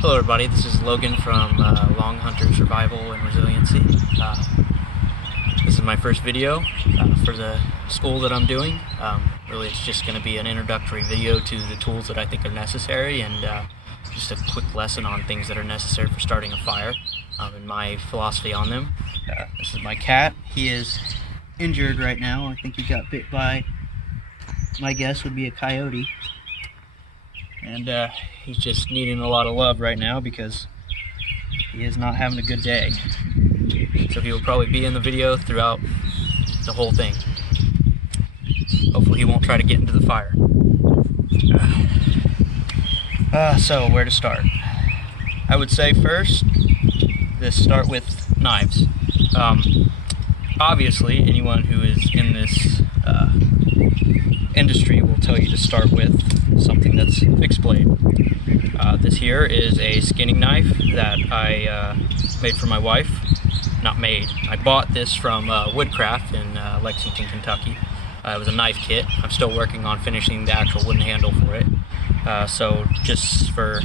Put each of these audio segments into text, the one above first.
Hello everybody, this is Logan from Longhunter Survival and Resiliency. This is my first video for the school that I'm doing. Really it's just going to be an introductory video to the tools that I think are necessary and just a quick lesson on things that are necessary for starting a fire and my philosophy on them. This is my cat. He is injured right now. I think he got bit by, my guess would be a coyote. And he's just needing a lot of love right now because he is not having a good day. So he will probably be in the video throughout the whole thing. Hopefully he won't try to get into the fire. So where to start? I would say first, start with knives. Obviously anyone who is in this industry will tell you to start with something that's fixed blade. This here is a skinning knife that I made for my wife. Not made. I bought this from Woodcraft in Lexington, Kentucky. It was a knife kit. I'm still working on finishing the actual wooden handle for it. So just for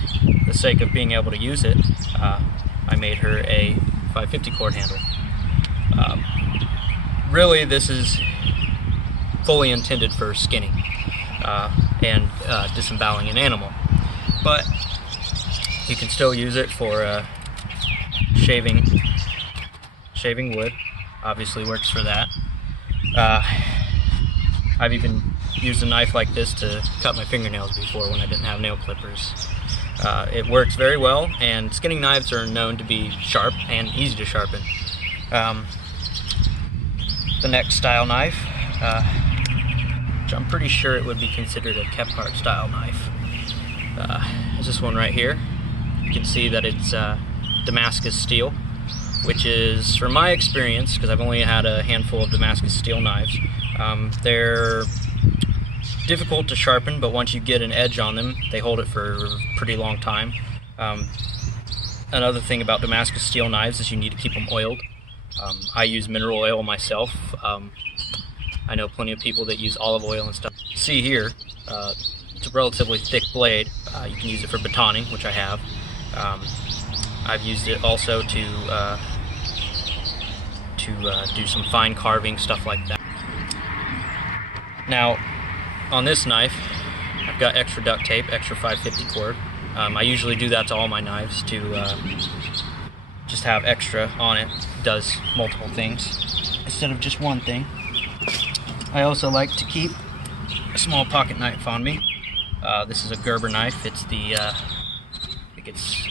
the sake of being able to use it, I made her a 550 cord handle. Really this is fully intended for skinning and disemboweling an animal, but you can still use it for shaving wood. Obviously works for that. I've even used a knife like this to cut my fingernails before when I didn't have nail clippers. It works very well, and skinning knives are known to be sharp and easy to sharpen. The next style knife, which I'm pretty sure it would be considered a Kephart style knife, is this one right here. You can see that it's Damascus steel, which is, from my experience, because I've only had a handful of Damascus steel knives, they're difficult to sharpen, but once you get an edge on them, they hold it for a pretty long time. Another thing about Damascus steel knives is you need to keep them oiled. I use mineral oil myself. I know plenty of people that use olive oil and stuff. See here, it's a relatively thick blade. You can use it for batoning, which I have. I've used it also to do some fine carving, stuff like that. Now, on this knife, I've got extra duct tape, extra 550 cord. I usually do that to all my knives to just have extra on it. It does multiple things instead of just one thing. I also like to keep a small pocket knife on me. This is a Gerber knife. It's the, I think it's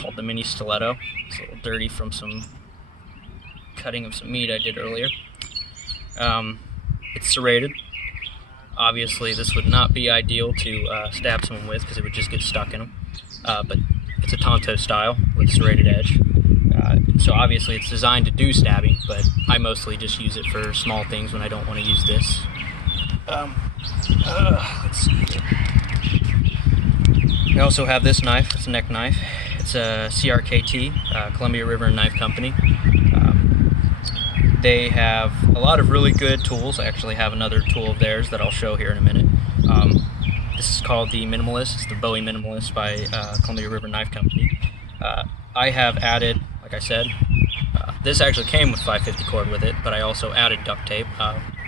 called the mini stiletto. It's a little dirty from some cutting of some meat I did earlier. It's serrated. Obviously this would not be ideal to stab someone with because it would just get stuck in them. But it's a Tonto style with serrated edge. So obviously it's designed to do stabbing, but I mostly just use it for small things when I don't want to use this. Let's see. I also have this knife. It's a neck knife. It's a CRKT, Columbia River Knife Company. They have a lot of really good tools. I actually have another tool of theirs that I'll show here in a minute. This is called the Minimalist. It's the Bowie Minimalist by Columbia River Knife Company. I have added, like I said, this actually came with 550 cord with it, but I also added duct tape.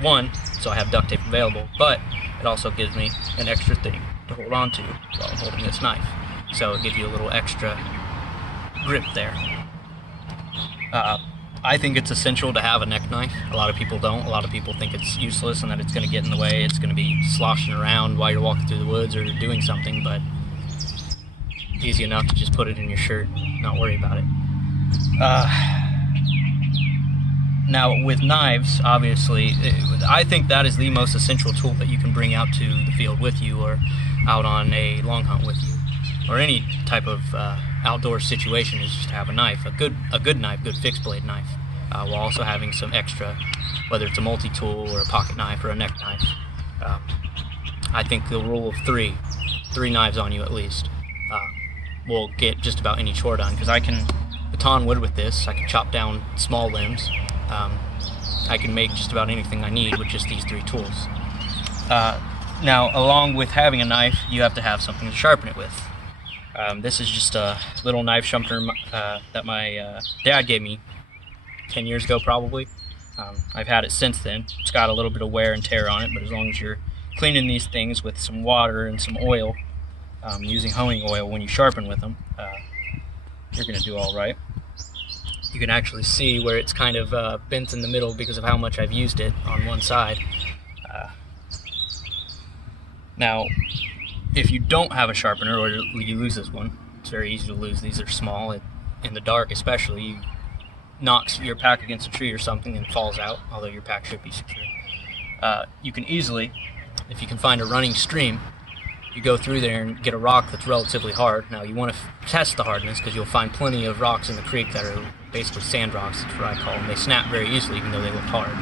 One, so I have duct tape available, but it also gives me an extra thing to hold on to while I'm holding this knife. So it gives you a little extra grip there. I think it's essential to have a neck knife. A lot of people don't. A lot of people think it's useless and that it's going to get in the way. It's going to be sloshing around while you're walking through the woods or doing something, but it's easy enough to just put it in your shirt, not worry about it. Now with knives, obviously, I think that is the most essential tool that you can bring out to the field with you or out on a long hunt with you, or any type of outdoor situation, is just to have a knife, a good knife, good fixed blade knife, while also having some extra, whether it's a multi-tool or a pocket knife or a neck knife. I think the rule of three knives on you at least, will get just about any chore done, because I can baton wood with this, I can chop down small limbs, I can make just about anything I need with just these three tools. Now, along with having a knife, you have to have something to sharpen it with. This is just a little knife sharpener that my dad gave me 10 years ago probably. I've had it since then. It's got a little bit of wear and tear on it, but as long as you're cleaning these things with some water and some oil, using honing oil when you sharpen with them, you're going to do all right. You can actually see where it's kind of bent in the middle because of how much I've used it on one side. Now, if you don't have a sharpener or you lose this one, it's very easy to lose. These are small. In the dark especially, you knock your pack against a tree or something and falls out, although your pack should be secure. You can easily, if you can find a running stream, you go through there and get a rock that's relatively hard. Now you want to test the hardness because you'll find plenty of rocks in the creek that are basically sand rocks, that's what I call them. They snap very easily even though they look hard.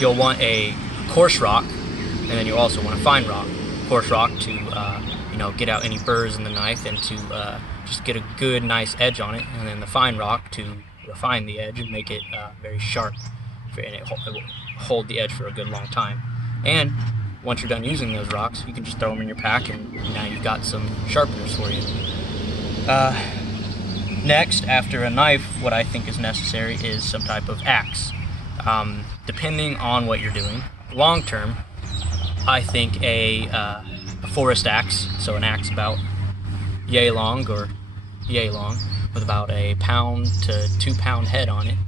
You'll want a coarse rock, and then you'll also want a fine rock. Coarse rock to get out any burrs in the knife and to just get a good nice edge on it, and then the fine rock to refine the edge and make it very sharp, and it will hold the edge for a good long time. And once you're done using those rocks, you can just throw them in your pack, and now you've got some sharpeners for you. Next, after a knife, what I think is necessary is some type of axe. Depending on what you're doing, long term, I think a forest axe, so an axe about yay long or yay long, with about a pound to 2 pound head on it,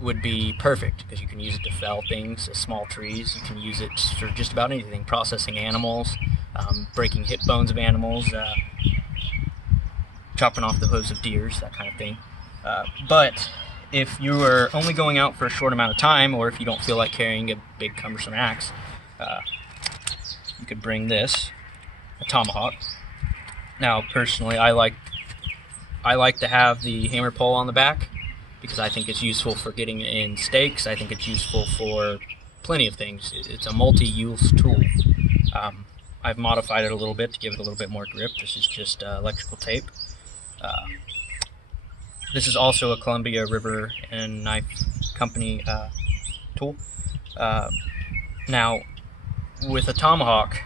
would be perfect because you can use it to fell things, small trees. You can use it for just about anything, processing animals, breaking hip bones of animals, chopping off the hooves of deers, that kind of thing. But if you are only going out for a short amount of time, or if you don't feel like carrying a big cumbersome axe, you could bring this, a tomahawk. Now personally, I like to have the hammer pole on the back because I think it's useful for getting in stakes. I think it's useful for plenty of things. It's a multi-use tool. I've modified it a little bit to give it a little bit more grip. This is just electrical tape. This is also a Columbia River and Knife Company tool. Now, with a tomahawk,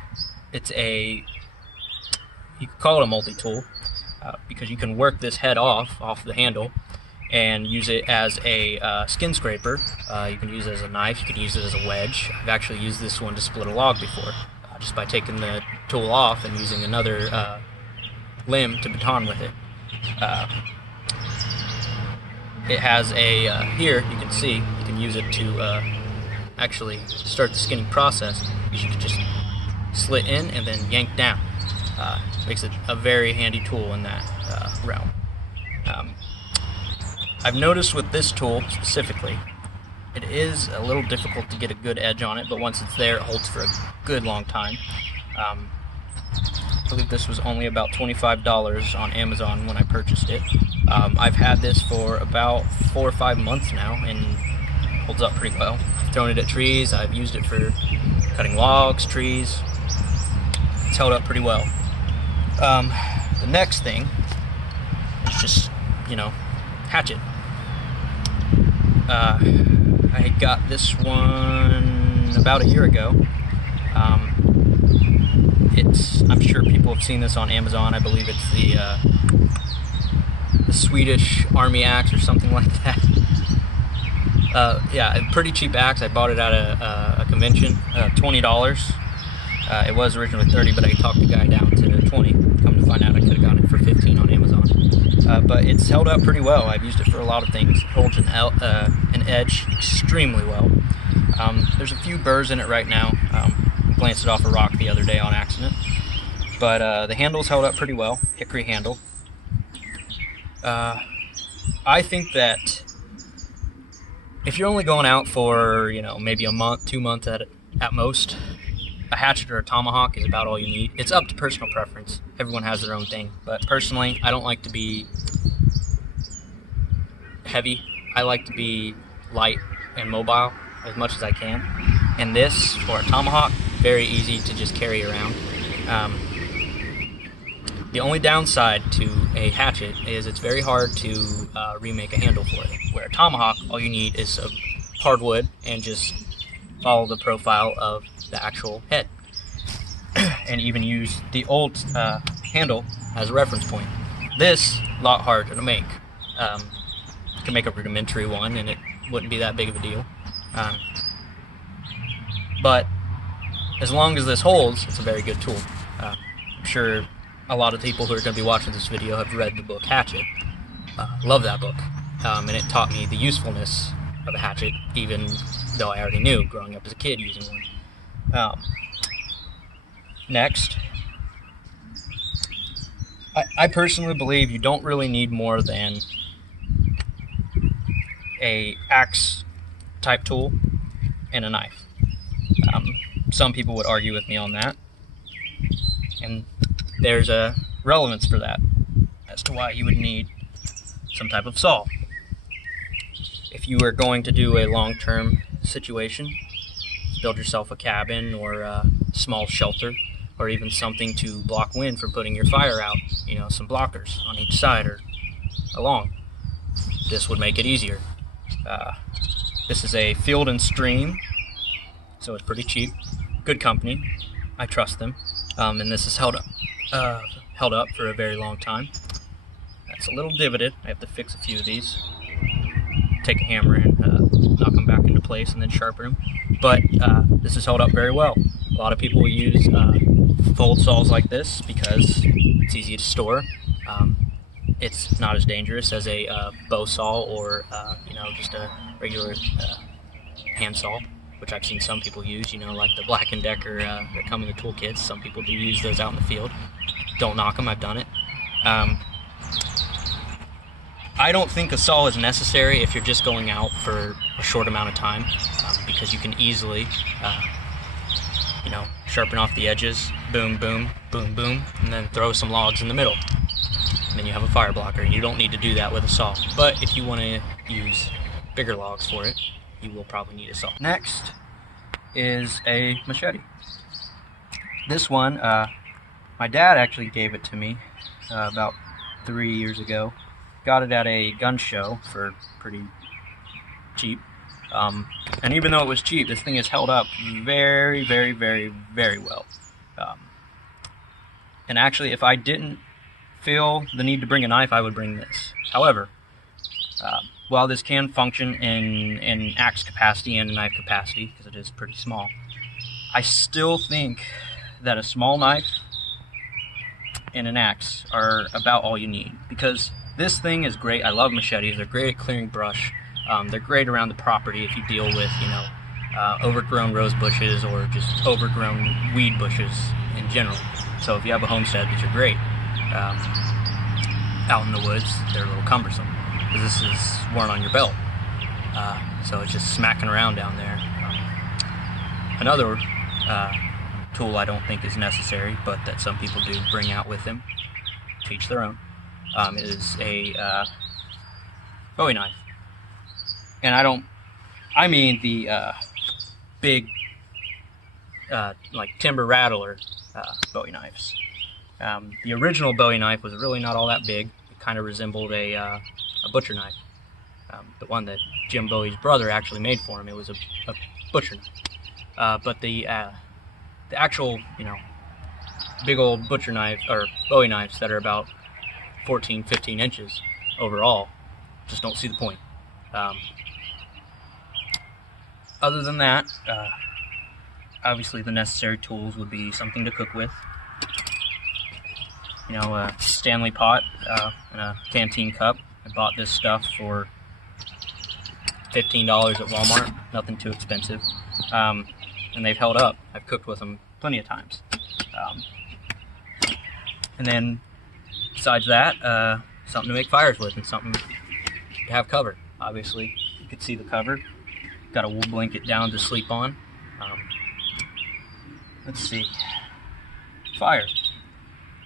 you could call it a multi-tool because you can work this head off the handle and use it as a skin scraper. You can use it as a knife, you can use it as a wedge. I've actually used this one to split a log before, just by taking the tool off and using another limb to baton with it. It has a, here you can see, you can use it to actually start the skinning process. You can just slit in and then yank down. Makes it a very handy tool in that realm. I've noticed with this tool specifically, it is a little difficult to get a good edge on it, but once it's there, it holds for a good long time. I believe this was only about $25 on Amazon when I purchased it. I've had this for about 4 or 5 months now and holds up pretty well. I've thrown it at trees, I've used it for cutting logs, trees. It's held up pretty well. The next thing is just, hatchet. I got this one about a year ago. I'm sure people have seen this on Amazon. I believe it's the Swedish Army axe or something like that. Yeah, a pretty cheap axe. I bought it at a convention, $20. It was originally $30, but I talked the guy down to $20. Come to find out, I could have gotten it for $15 on Amazon. But it's held up pretty well. I've used it for a lot of things. It holds an edge extremely well. There's a few burrs in it right now. Glanced it off a rock the other day on accident. But the handle's held up pretty well. Hickory handle. I think that if you're only going out for, maybe a month, 2 months at most, a hatchet or a tomahawk is about all you need. It's up to personal preference. Everyone has their own thing. But personally, I don't like to be heavy. I like to be light and mobile as much as I can. And this, for a tomahawk, very easy to just carry around. The only downside to a hatchet is it's very hard to remake a handle for it. Where a tomahawk, all you need is a hardwood and just follow the profile of the actual head. and even use the old handle as a reference point. This, a lot harder to make. You can make a rudimentary one and it wouldn't be that big of a deal. But as long as this holds, it's a very good tool. I'm sure a lot of people who are going to be watching this video have read the book Hatchet. Love that book. And it taught me the usefulness of a hatchet, even though I already knew growing up as a kid using one. Next, I personally believe you don't really need more than a axe type tool and a knife. Some people would argue with me on that, and there's a relevance for that as to why you would need some type of saw. If you are going to do a long-term situation, build yourself a cabin or a small shelter, or even something to block wind from putting your fire out, you know, some blockers on each side or along, this would make it easier. This is a Field and Stream, so it's pretty cheap. Good company, I trust them, and this is held up for a very long time. It's a little divoted. I have to fix a few of these. Take a hammer and knock them back into place and then sharpen them. But this is held up very well. A lot of people use fold saws like this because it's easy to store. It's not as dangerous as a bow saw or you know, just a regular hand saw, which I've seen some people use, you know, like the Black & Decker that come in the toolkits. Some people do use those out in the field. Don't knock them, I've done it. I don't think a saw is necessary if you're just going out for a short amount of time, because you can easily, you know, sharpen off the edges, boom, boom, boom, boom, and then throw some logs in the middle. And then you have a fire blocker. You don't need to do that with a saw. But if you want to use bigger logs for it, you will probably need a saw. Next is a machete. This one, my dad actually gave it to me about 3 years ago. Got it at a gun show for pretty cheap. And even though it was cheap, this thing is held up very, very, very, very well. And actually, if I didn't feel the need to bring a knife, I would bring this. However, while this can function in axe capacity and knife capacity, because it is pretty small, I still think that a small knife and an axe are about all you need, because this thing is great. I love machetes. They're great at clearing brush. They're great around the property if you deal with, you know, overgrown rose bushes or just overgrown weed bushes in general. So if you have a homestead, these are great. Out in the woods, they're a little cumbersome because this is worn on your belt. So it's just smacking around down there. Another tool I don't think is necessary, but that some people do bring out with them, to each their own, is a Bowie knife. And I mean the big, like timber rattler Bowie knives. The original Bowie knife was really not all that big. It kind of resembled a butcher knife. The one that Jim Bowie's brother actually made for him, it was a butcher knife. But the actual, you know, big old butcher knife, or Bowie knives that are about 14, 15 inches overall, just don't see the point. Other than that, obviously the necessary tools would be something to cook with. You know, a Stanley pot and a canteen cup. I bought this stuff for $15 at Walmart, nothing too expensive. And they've held up. I've cooked with them plenty of times. And then, besides that, something to make fires with and something to have cover. Obviously, you can see the cover. Got a wool blanket down to sleep on. Let's see. Fire.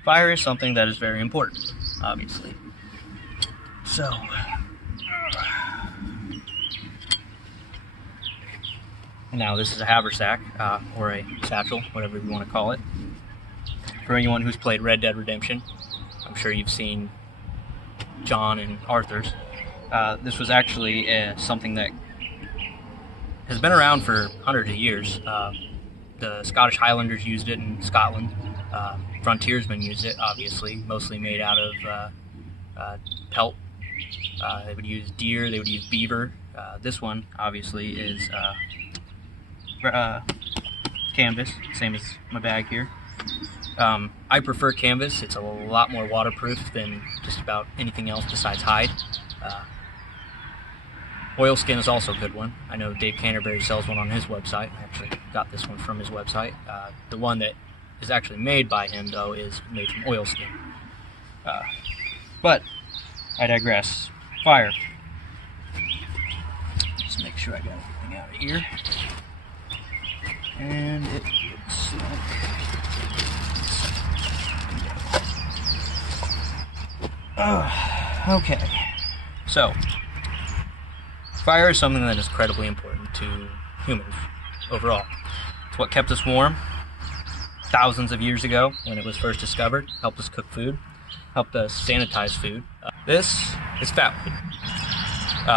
Fire is something that is very important, obviously. So, now this is a haversack, or a satchel, whatever you want to call it. For anyone who's played Red Dead Redemption, I'm sure you've seen John and Arthur's. This was actually something that has been around for hundreds of years. the Scottish Highlanders used it in Scotland. Frontiersmen used it, obviously, mostly made out of pelt. They would use deer, they would use beaver. This one, obviously, is canvas, same as my bag here. I prefer canvas. It's a lot more waterproof than just about anything else besides hide. Oilskin is also a good one. I know Dave Canterbury sells one on his website. I actually got this one from his website. The one that is actually made by him, though, is made from oilskin. But I digress. Fire. Just make sure I got everything out of here. And it looks like... okay. So, fire is something that is incredibly important to humans overall. It's what kept us warm thousands of years ago when it was first discovered, helped us cook food, helped us sanitize food. This is fatwood.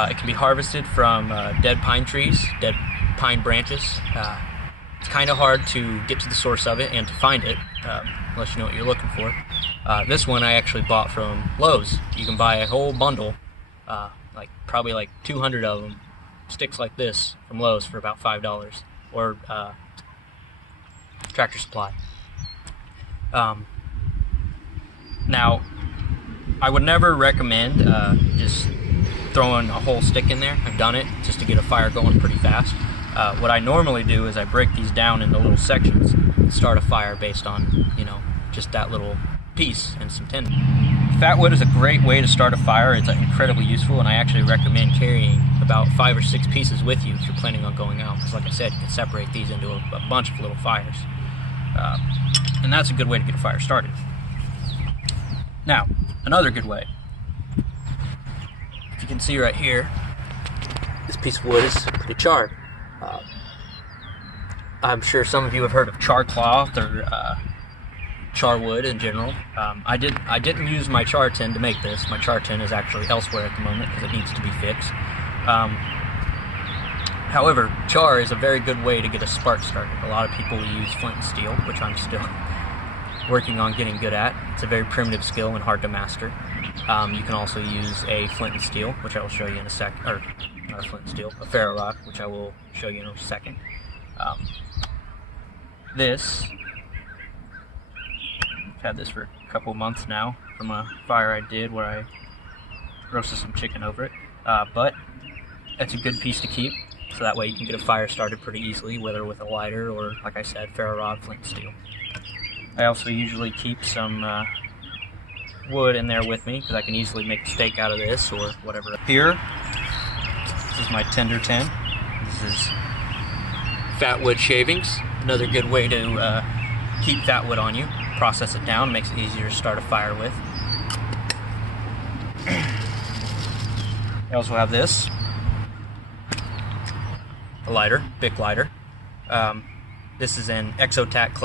It can be harvested from dead pine trees, dead pine branches. It's kind of hard to get to the source of it and to find it, unless you know what you're looking for. This one I actually bought from Lowe's. You can buy a whole bundle, probably like 200 of them, sticks like this from Lowe's for about $5, or Tractor Supply. Now, I would never recommend just throwing a whole stick in there. I've done it just to get a fire going pretty fast. What I normally do is I break these down into little sections and start a fire based on, just that little piece and some tinder. Fatwood is a great way to start a fire. It's incredibly useful, and I actually recommend carrying about 5 or 6 pieces with you if you're planning on going out, because like I said, you can separate these into a bunch of little fires. And that's a good way to get a fire started. Now, another good way. If you can see right here, this piece of wood is pretty charred. I'm sure some of you have heard of char cloth or char wood in general. I didn't use my char tin to make this. My char tin is actually elsewhere at the moment because it needs to be fixed. However, char is a very good way to get a spark started. A lot of people use flint and steel, which I'm still working on getting good at. It's a very primitive skill and hard to master. You can also use a flint and steel, which I will show you in a second, or not a flint and steel, a ferro rock, which I will show you in a second. I've had this for a couple months now from a fire I did where I roasted some chicken over it. But it's a good piece to keep, so that way you can get a fire started pretty easily, whether with a lighter or, like I said, ferro rod, flint and steel. I also usually keep some wood in there with me because I can easily make a steak out of this or whatever. Here, this is my tinder tin. This is fat wood shavings. Another good way to keep fat wood on you. Process it down, makes it easier to start a fire with. I also have this, a lighter, Bic lighter. This is an Exotac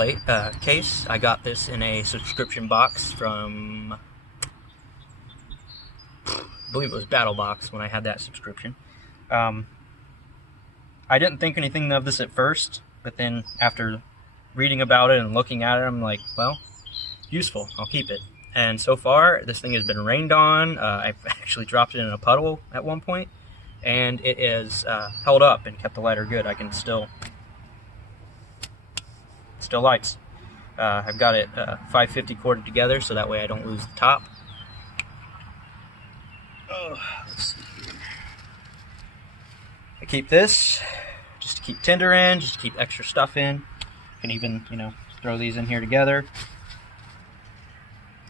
case. I got this in a subscription box from, I believe it was Battle Box when I had that subscription. I didn't think anything of this at first, but then after reading about it and looking at it, I'm like, well, useful, I'll keep it. And so far, this thing has been rained on. I've actually dropped it in a puddle at one point, and it is held up and kept the lighter good. I can still lights. I've got it 550 corded together, so that way I don't lose the top. Let's see here. I keep this just to keep tinder in, just to keep extra stuff in. You can even, throw these in here together.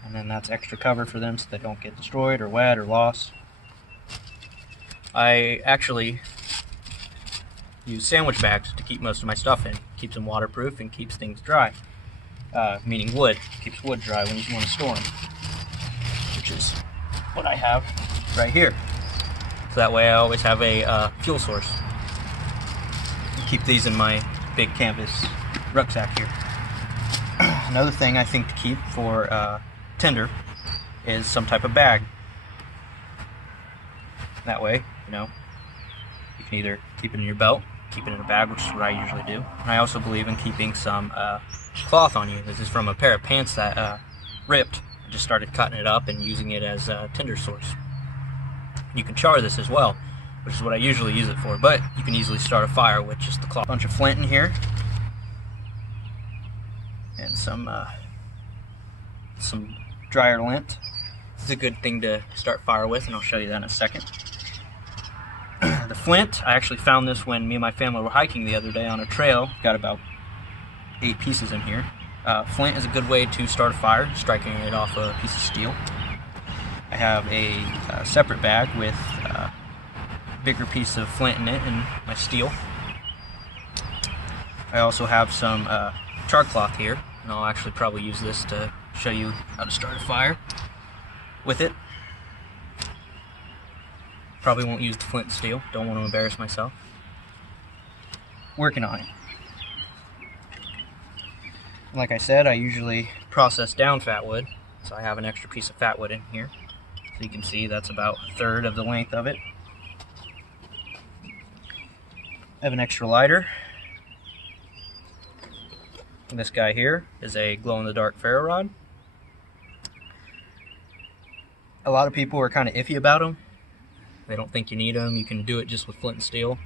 And then that's extra cover for them so they don't get destroyed or wet or lost. I actually use sandwich bags to keep most of my stuff in. Keeps them waterproof and keeps things dry. Meaning wood. Keeps wood dry when you want to store them. Which is what I have right here. So that way I always have a fuel source. Keep these in my big canvas rucksack here. Another thing I think to keep for tinder is some type of bag. That way, you can either keep it in your belt, keep it in a bag, which is what I usually do. And I also believe in keeping some cloth on you. This is from a pair of pants that ripped. I just started cutting it up and using it as a tinder source. You can char this as well, which is what I usually use it for, but you can easily start a fire with just the cloth. Bunch of flint in here, and some dryer lint. It's a good thing to start fire with, and I'll show you that in a second. The flint, I actually found this when me and my family were hiking the other day on a trail. Got about 8 pieces in here. Flint is a good way to start a fire, striking it off a piece of steel. I have a separate bag with a bigger piece of flint in it and my steel. I also have some char cloth here, and I'll actually probably use this to show you how to start a fire with it. Probably won't use the flint and steel, don't want to embarrass myself. Working on it. Like I said, I usually process down fat wood, so I have an extra piece of fat wood in here. So you can see that's about 1/3 of the length of it. I have an extra lighter. And this guy here is a glow-in-the-dark ferro rod. A lot of people are kind of iffy about them. They don't think you need them. You can do it just with flint and steel.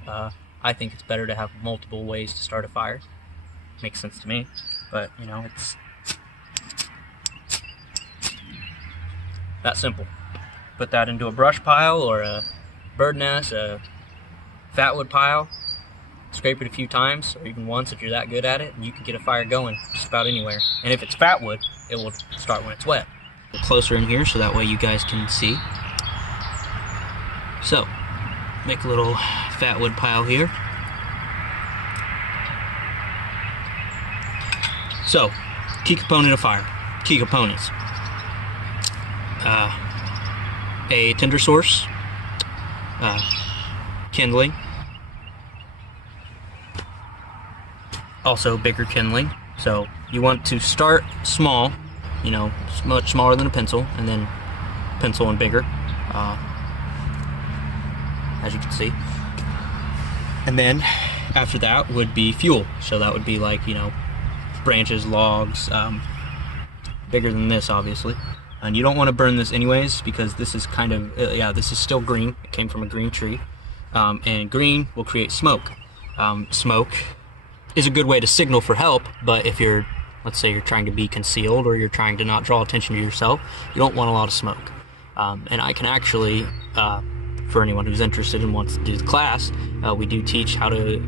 I think it's better to have multiple ways to start a fire. Makes sense to me, but you know, it's that simple. Put that into a brush pile or a bird nest, a fat wood pile, scrape it a few times, or even once if you're that good at it, and you can get a fire going just about anywhere. And if it's fat wood, it will start when it's wet. A little closer in here so that way you guys can see. So, make a little fat wood pile here. So, key component of fire. Key components. A tinder source, kindling, also bigger kindling. So you want to start small, you know, much smaller than a pencil, and then pencil and bigger, as you can see. And then after that would be fuel. So that would be like, you know, branches, logs, bigger than this obviously. And you don't want to burn this anyways, because this is kind of, this is still green. It came from a green tree. And green will create smoke. Smoke is a good way to signal for help, but if you're, let's say you're trying to be concealed or you're trying to not draw attention to yourself, you don't want a lot of smoke. And I can actually, for anyone who's interested and wants to do the class, we do teach how to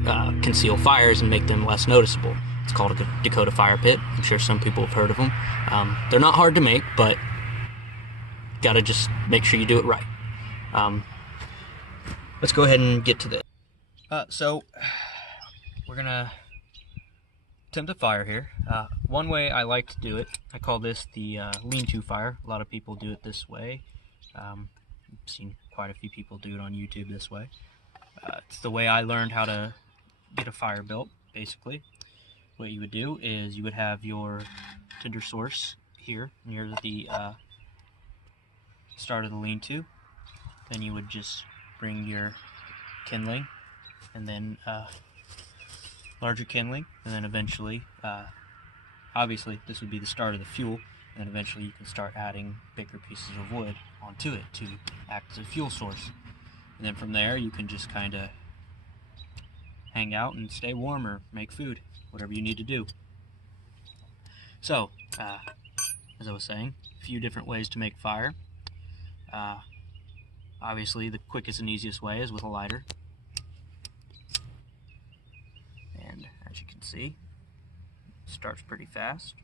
conceal fires and make them less noticeable. It's called a Dakota fire pit. I'm sure some people have heard of them. They're not hard to make, but gotta just make sure you do it right. Let's go ahead and get to this. So we're gonna attempt a fire here. One way I like to do it, I call this the lean-to fire. A lot of people do it this way. I've seen quite a few people do it on YouTube this way. It's the way I learned how to get a fire built, basically. What you would do is you would have your tinder source here near the start of the lean-to. Then you would just bring your kindling, and then larger kindling, and then eventually, obviously this would be the start of the fuel, and then eventually you can start adding bigger pieces of wood onto it to act as a fuel source. And then from there you can just kind of hang out and stay warm or make food, whatever you need to do. So, as I was saying, a few different ways to make fire. Obviously the quickest and easiest way is with a lighter. And as you can see, it starts pretty fast.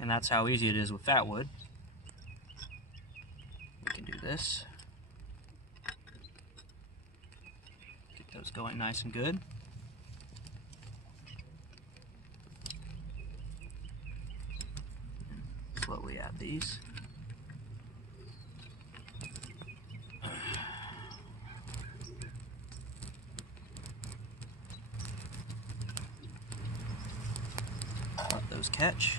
And that's how easy it is with fat wood. We can do this. Get those going nice and good. Slowly add these. Let those catch.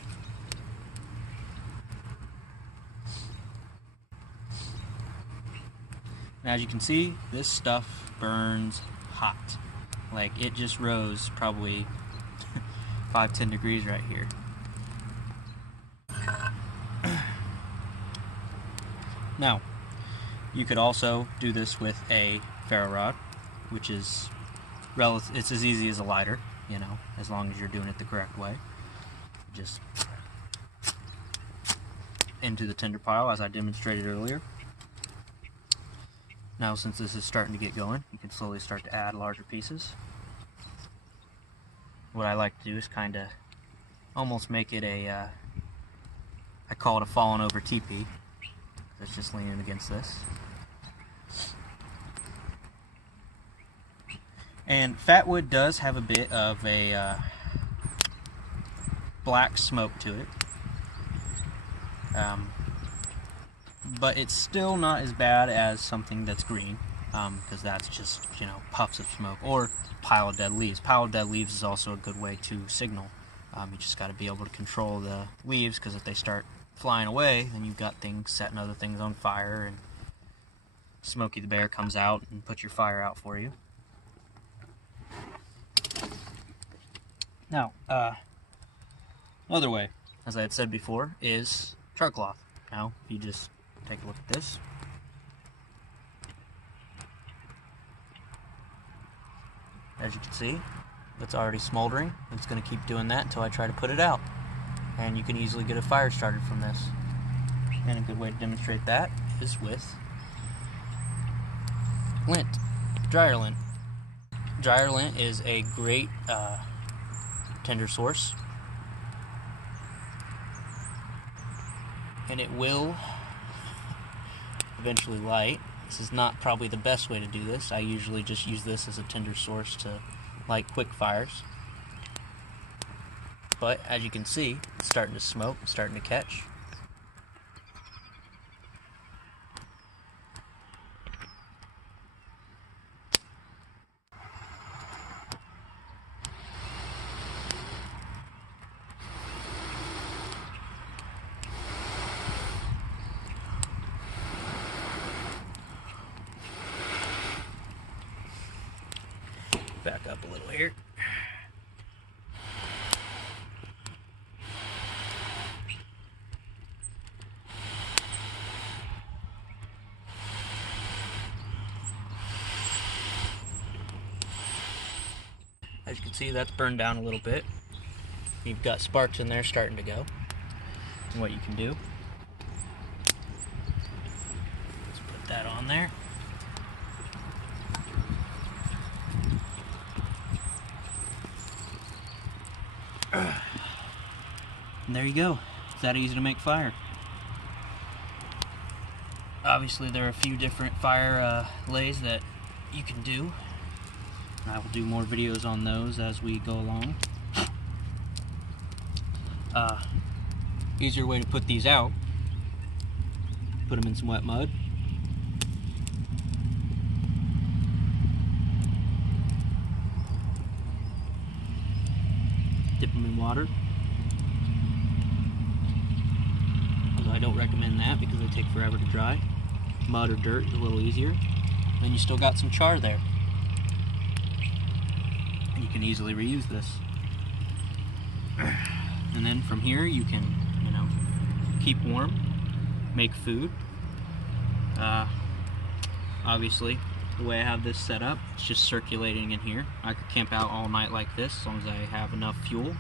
And as you can see, this stuff burns hot. Like, it just rose probably 5-10 degrees right here. Now, you could also do this with a ferro rod, which is it's as easy as a lighter, you know, as long as you're doing it the correct way. Just into the tinder pile, as I demonstrated earlier. Now, since this is starting to get going, you can slowly start to add larger pieces. What I like to do is kind of almost make it a, I call it a fallen over teepee. It's just leaning against this. And fatwood does have a bit of a black smoke to it. But it's still not as bad as something that's green, because that's just, you know, puffs of smoke, or pile of dead leaves. Pile of dead leaves is also a good way to signal. You just got to be able to control the leaves, because if they start flying away, then you've got things setting other things on fire, and Smokey the Bear comes out and puts your fire out for you. Now, another way, as I had said before, is char cloth. Now, if you just take a look at this. As you can see, it's already smoldering. It's going to keep doing that until I try to put it out. And you can easily get a fire started from this. And a good way to demonstrate that is with lint, dryer lint. Dryer lint is a great tinder source. And it will eventually light. This is not probably the best way to do this. I usually just use this as a tinder source to light quick fires. But as you can see, it's starting to smoke, it's starting to catch. Back up a little here. As you can see, that's burned down a little bit. You've got sparks in there starting to go. And what you can do, let's put that on there. And there you go. It's that easy to make fire. Obviously, there are a few different fire lays that you can do. I will do more videos on those as we go along. Easier way to put these out, put them in some wet mud. Dip them in water. Although I don't recommend that because they take forever to dry. Mud or dirt is a little easier. Then you still got some char there. And you can easily reuse this. And then from here you can, you know, keep warm, make food. Obviously, the way I have this set up, it's just circulating in here. I could camp out all night like this as long as I have enough fuel.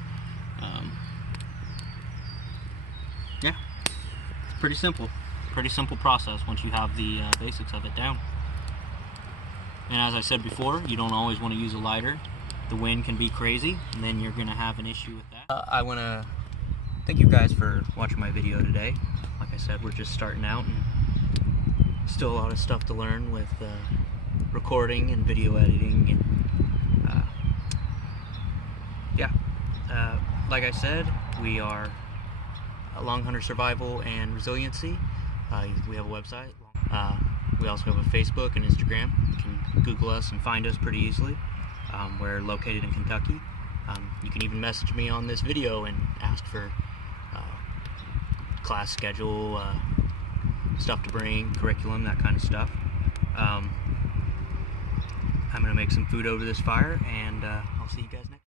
Yeah, it's pretty simple. Pretty simple process once you have the basics of it down. And as I said before, you don't always want to use a lighter. The wind can be crazy, and then you're going to have an issue with that. I want to thank you guys for watching my video today. Like I said, we're just starting out, and still a lot of stuff to learn with recording and video editing. And, yeah, like I said, we are Longhunter Survival and Resiliency. We have a website. We also have a Facebook and Instagram. You can Google us and find us pretty easily. We're located in Kentucky. You can even message me on this video and ask for class schedule, stuff to bring, curriculum, that kind of stuff. I'm gonna make some food over this fire, and I'll see you guys next.